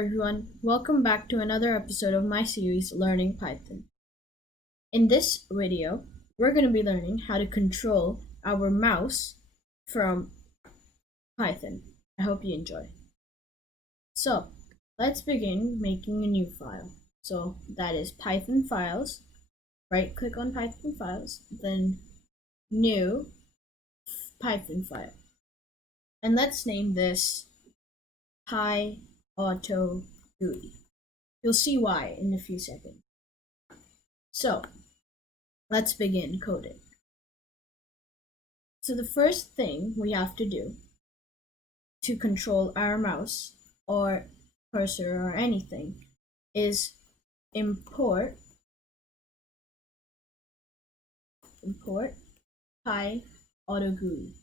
everyone, welcome back to another episode of my series Learning Python. In this video, we're going to be learning how to control our mouse from Python. I hope you enjoy. So, let's begin making a new file. So, that is Python files. Right click on Python files, then new Python file. And let's name this PyAutoGUI. You'll see why in a few seconds. So, let's begin coding. So the first thing we have to do to control our mouse or cursor or anything is import PyAutoGUI.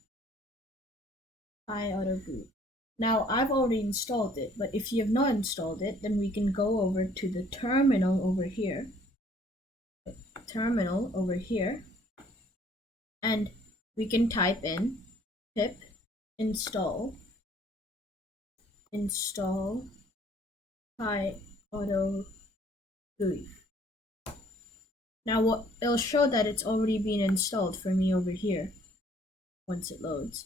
Now I've already installed it, but if you have not installed it, then we can go over to the terminal over here. And we can type in pip install PyAutoGUI. Now what it'll show that it's already been installed for me over here once it loads.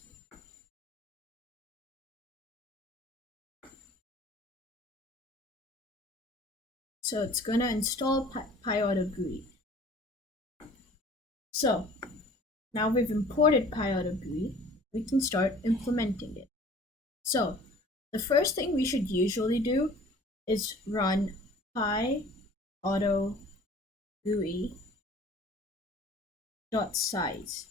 So it's gonna install PyAutoGUI. So now we've imported PyAutoGUI, we can start implementing it. So the first thing we should usually do is run PyAutoGUI.size.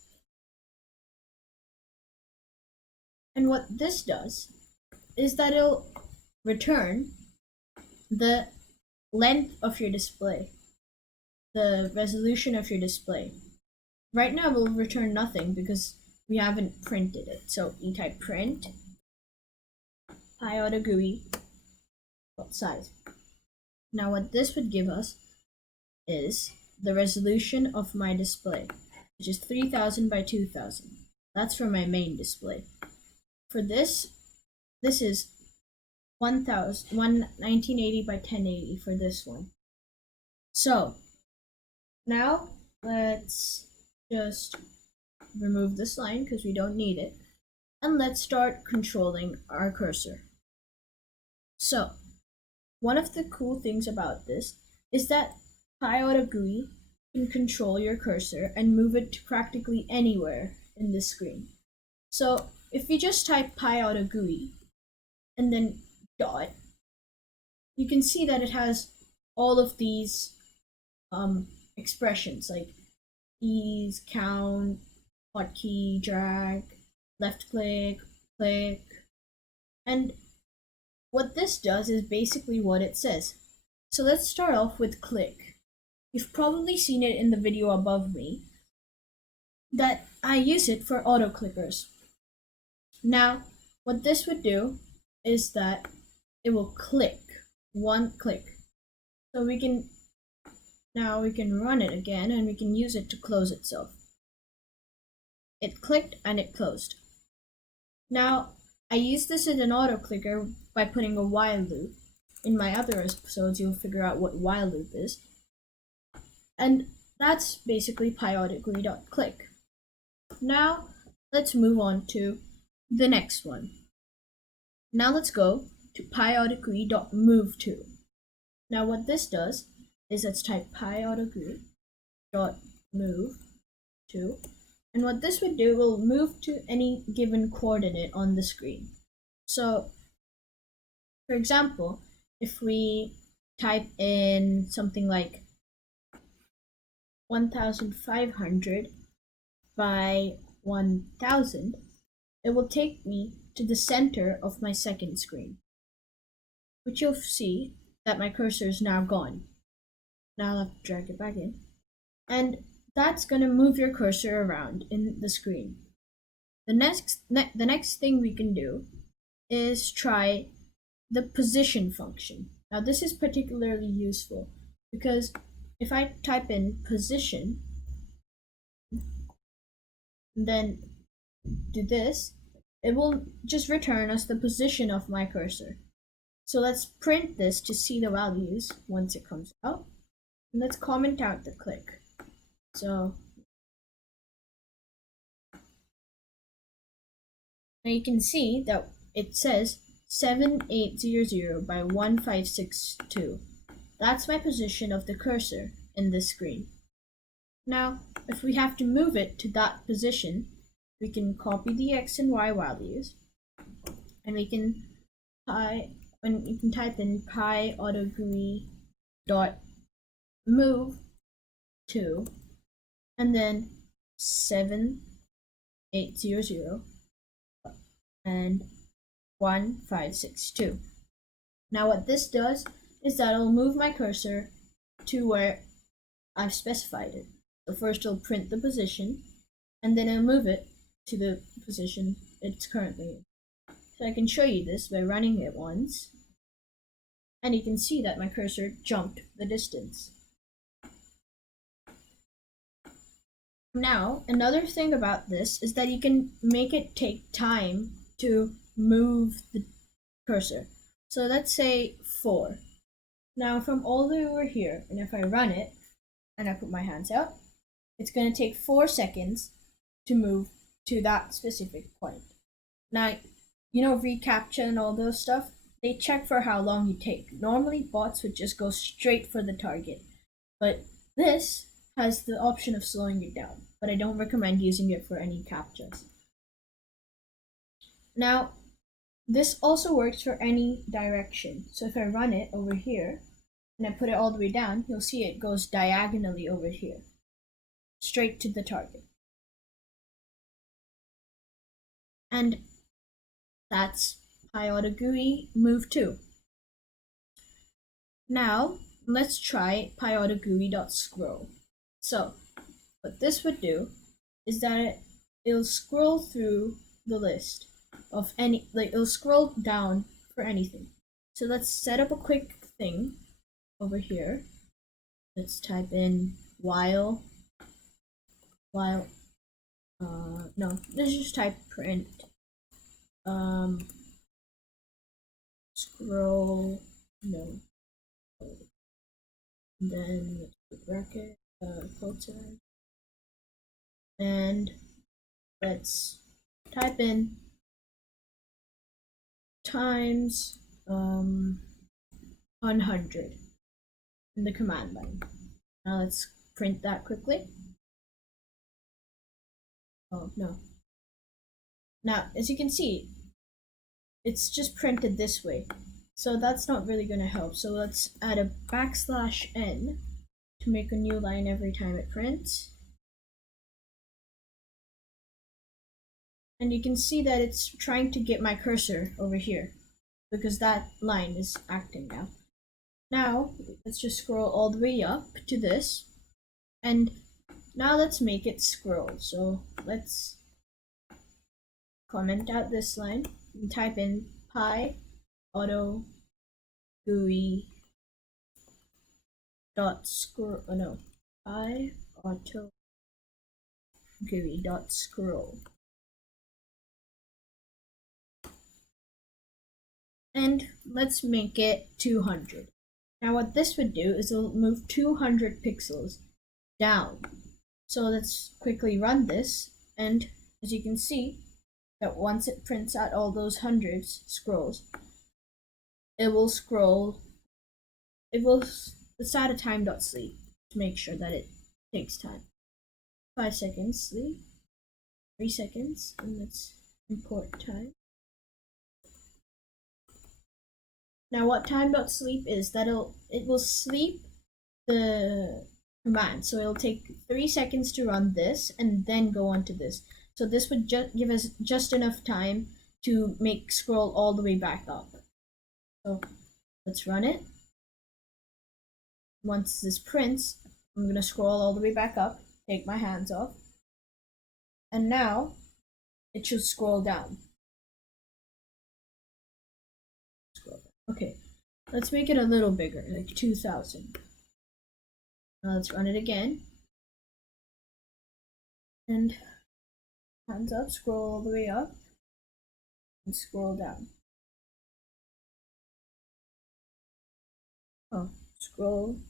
And what this does is that it'll return the length of your display, the resolution of your display. Right now we'll return nothing because we haven't printed it. So you type print PyAutoGUI.size. Now what this would give us is the resolution of my display, which is 3000 by 2000. That's for my main display. For this is 1980 by 1080 for this one. So now let's just remove this line because we don't need it, and let's start controlling our cursor. So one of the cool things about this is that PyAutoGUI can control your cursor and move it to practically anywhere in the screen. So if we just type PyAutoGUI and then dot, you can see that it has all of these expressions like ease, count, hotkey, drag, left click, click. And what this does is basically what it says. So let's start off with click. You've probably seen it in the video above me that I use it for auto clickers. Now, what this would do is that it will click, one click. So we can run it again and we can use it to close itself. It clicked and it closed. Now, I use this as an auto clicker by putting a while loop. In my other episodes, you'll figure out what while loop is. And that's basically PyAutoGUI.click. Now, let's move on to the next one. Now let's go to PyAutoGUI.moveTo. Now what this does is let's type PyAutoGUI.moveTo, and what this would do will move to any given coordinate on the screen. So for example, if we type in something like 1500 by 1000, it will take me to the center of my second screen, which you'll see that my cursor is now gone. Now I'll have to drag it back in, and that's going to move your cursor around in the screen. The next thing we can do is try the position function. Now this is particularly useful because if I type in position, then do this, it will just return us the position of my cursor. So let's print this to see the values once it comes out. And let's comment out the click. So now you can see that it says 7800 by 1562. That's my position of the cursor in this screen. Now, if we have to move it to that position, we can copy the X and Y values, and we can you can type in PyAutoGUI dot move to, and then 7800 and 1562. Now what this does is that it'll move my cursor to where I've specified it. So first it'll print the position, and then it'll move it to the position it's currently in. So I can show you this by running it once, and you can see that my cursor jumped the distance. Now, another thing about this is that you can make it take time to move the cursor. So let's say 4. Now from all the way over here, and if I run it, and I put my hands out, it's going to take 4 seconds to move to that specific point. Now, you know, reCAPTCHA and all those stuff, they check for how long you take. Normally bots would just go straight for the target, but this has the option of slowing it down, but I don't recommend using it for any CAPTCHAs. Now, this also works for any direction. So if I run it over here, and I put it all the way down, you'll see it goes diagonally over here, straight to the target. And that's PyAutoGUI Move 2. Now, let's try PyAutoGUI.scroll. So, what this would do is that it'll scroll through the list of any, it'll scroll down for anything. So let's set up a quick thing over here. Let's type in while, no, let's just type print, scroll, no, and then bracket, quotes, and let's type in times 100 in the command line. Now let's print that quickly. Oh no. Now, as you can see, it's just printed this way. So that's not really going to help. So let's add a \n to make a new line every time it prints. And you can see that it's trying to get my cursor over here because that line is acting now. Now, let's just scroll all the way up to this. And now let's make it scroll. So let's comment out this line and type in PyAutoGUI dot scroll. Oh no, PyAutoGUI dot scroll. And let's make it 200. Now what this would do is it'll move 200 pixels down. So let's quickly run this, and as you can see, that once it prints out all those hundreds scrolls, it will let's add a time.sleep to make sure that it takes time. 5 seconds sleep, 3 seconds, and let's import time. Now what time.sleep is that it will sleep the command. So it'll take 3 seconds to run this and then go on to this. So this would give us just enough time to make scroll all the way back up. So let's run it. Once this prints, I'm going to scroll all the way back up, take my hands off, and now it should scroll down. Okay, let's make it a little bigger, like 2000. Now let's run it again. And hands up, scroll all the way up, and scroll down. Oh, scrolls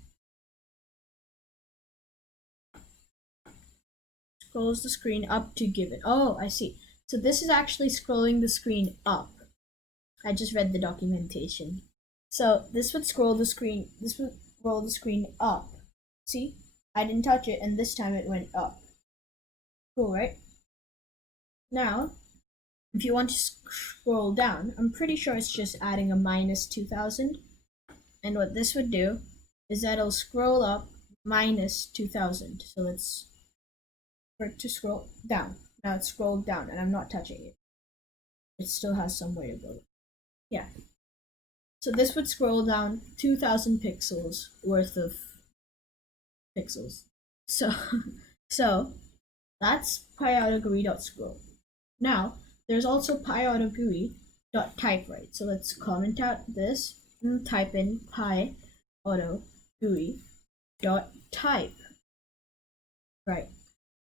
the screen up to give it. Oh, I see. So this is actually scrolling the screen up. I just read the documentation. So this would scroll the screen. This would roll the screen up. See, I didn't touch it, and this time it went up. Cool, right? Now, if you want to scroll down, I'm pretty sure it's just adding a minus 2000. And what this would do is that it'll scroll up minus 2000. So let's for it to scroll down. Now it's scrolled down, and I'm not touching it. It still has some way to go. Yeah. So this would scroll down 2000 pixels worth of pixels. So, so that's PyAutoGUI.scroll. Now, there's also PyAutoGUI.typewrite. So let's comment out this and type in PyAutoGUI.type. Right.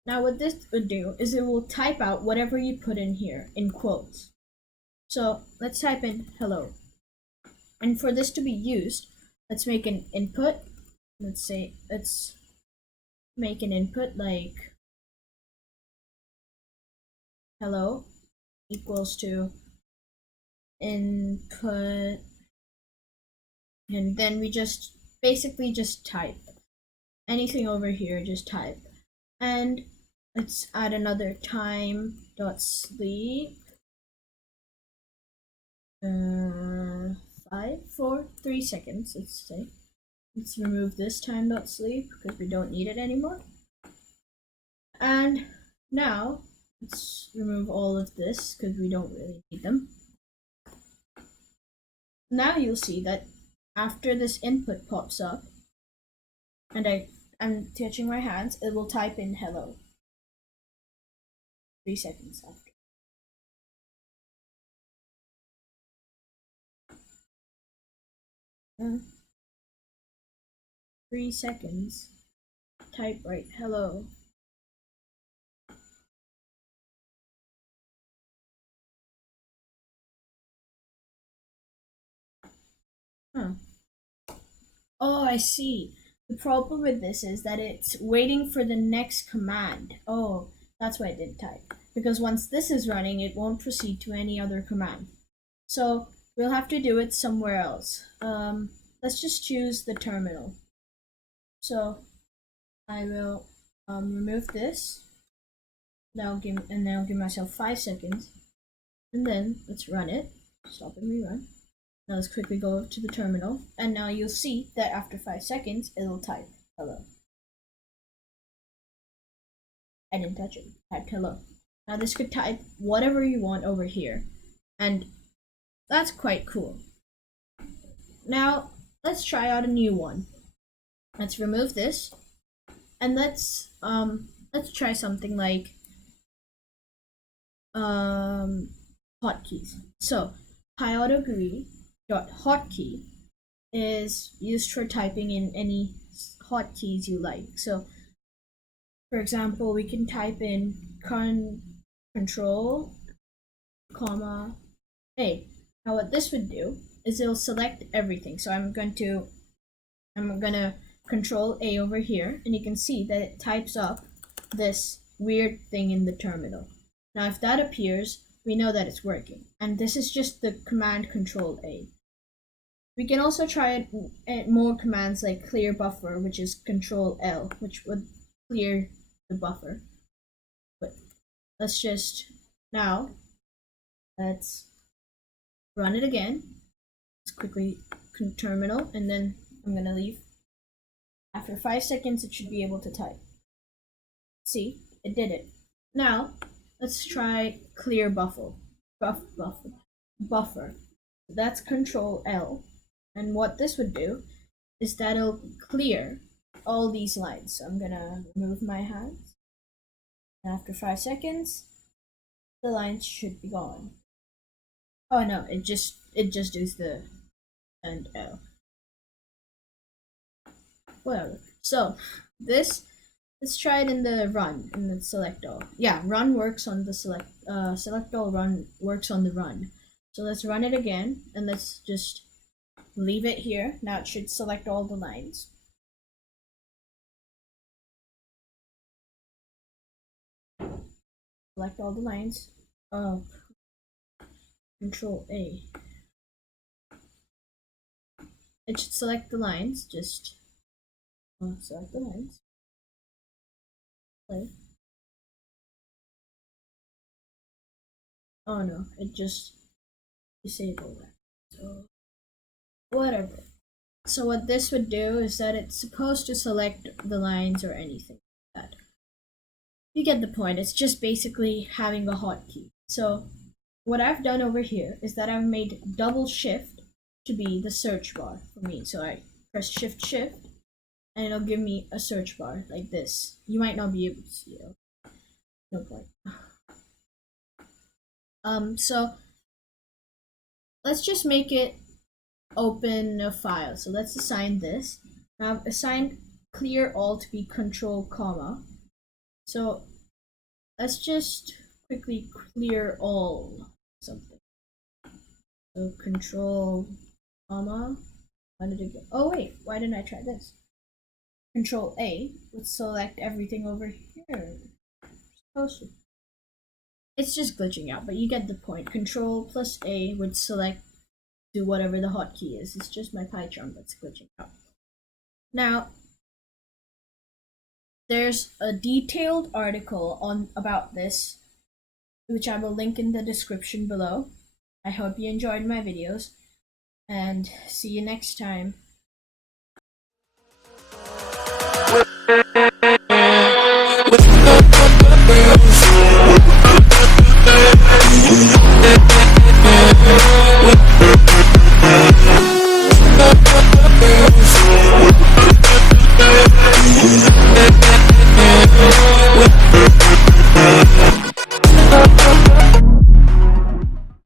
Now what this would do is it will type out whatever you put in here in quotes. So let's type in hello. And for this to be used, let's make an input. Let's make an input like hello equals to input, and then we just basically just type anything over here, just type. And let's add another time dot sleep 5 4 3 seconds. Let's say let's remove this time dot sleep because we don't need it anymore. And now let's remove all of this because we don't really need them. Now you'll see that after this input pops up and I'm touching my hands, it will type in hello 3 seconds after. Uh, 3 seconds. Typewrite hello. Huh. Oh, I see. The problem with this is that it's waiting for the next command. Oh, that's why it didn't type. Because once this is running, it won't proceed to any other command. So we'll have to do it somewhere else. Let's just choose the terminal. So I will remove this. Now give myself 5 seconds, and then let's run it. Stop and rerun. Now let's quickly go to the terminal, and now you'll see that after 5 seconds, it'll type hello. I didn't touch it. Typed hello. Now this could type whatever you want over here, and that's quite cool. Now let's try out a new one. Let's remove this, and let's try something like hotkeys. So PyAutoGUI.hotkey is used for typing in any hotkeys you like. So for example, we can type in control, comma, A. Now what this would do is it'll select everything. So I'm gonna control A over here, and you can see that it types up this weird thing in the terminal. Now if that appears, we know that it's working. And this is just the command control A. We can also try it at more commands like clear buffer, which is control L, which would clear the buffer. But let's run it again. Let's quickly terminal, and then I'm gonna leave. After 5 seconds, it should be able to type. See, it did it. Now let's try clear buffer. That's control L, and what this would do is that it'll clear all these lines. So I'm gonna remove my hands. After 5 seconds, the lines should be gone. Oh no, it just does the and L. Whatever. So let's try it in the run, in the select all. Yeah, run works on the select all, run works on the run. So let's run it again, and let's just leave it here. Now it should select all the lines. Select all the lines. Control A. It should select the lines. Just select the lines. Play. Oh no, it just disabled that. So whatever. So what this would do is that it's supposed to select the lines or anything like that. You get the point. It's just basically having a hotkey. So what I've done over here is that I've made double shift to be the search bar for me. So I press shift and it'll give me a search bar like this. You might not be able to see it. No point. So let's just make it open a file. So let's assign this. Now I've assigned clear all to be control comma. So let's just quickly clear all something. So control comma. Why did it go? Oh wait, why didn't I try this? Control A would select everything over here. It's just glitching out, but you get the point. Control plus A would select do whatever the hotkey is. It's just my PyCharm that's glitching out. Now, there's a detailed article about this, which I will link in the description below. I hope you enjoyed my videos, and see you next time.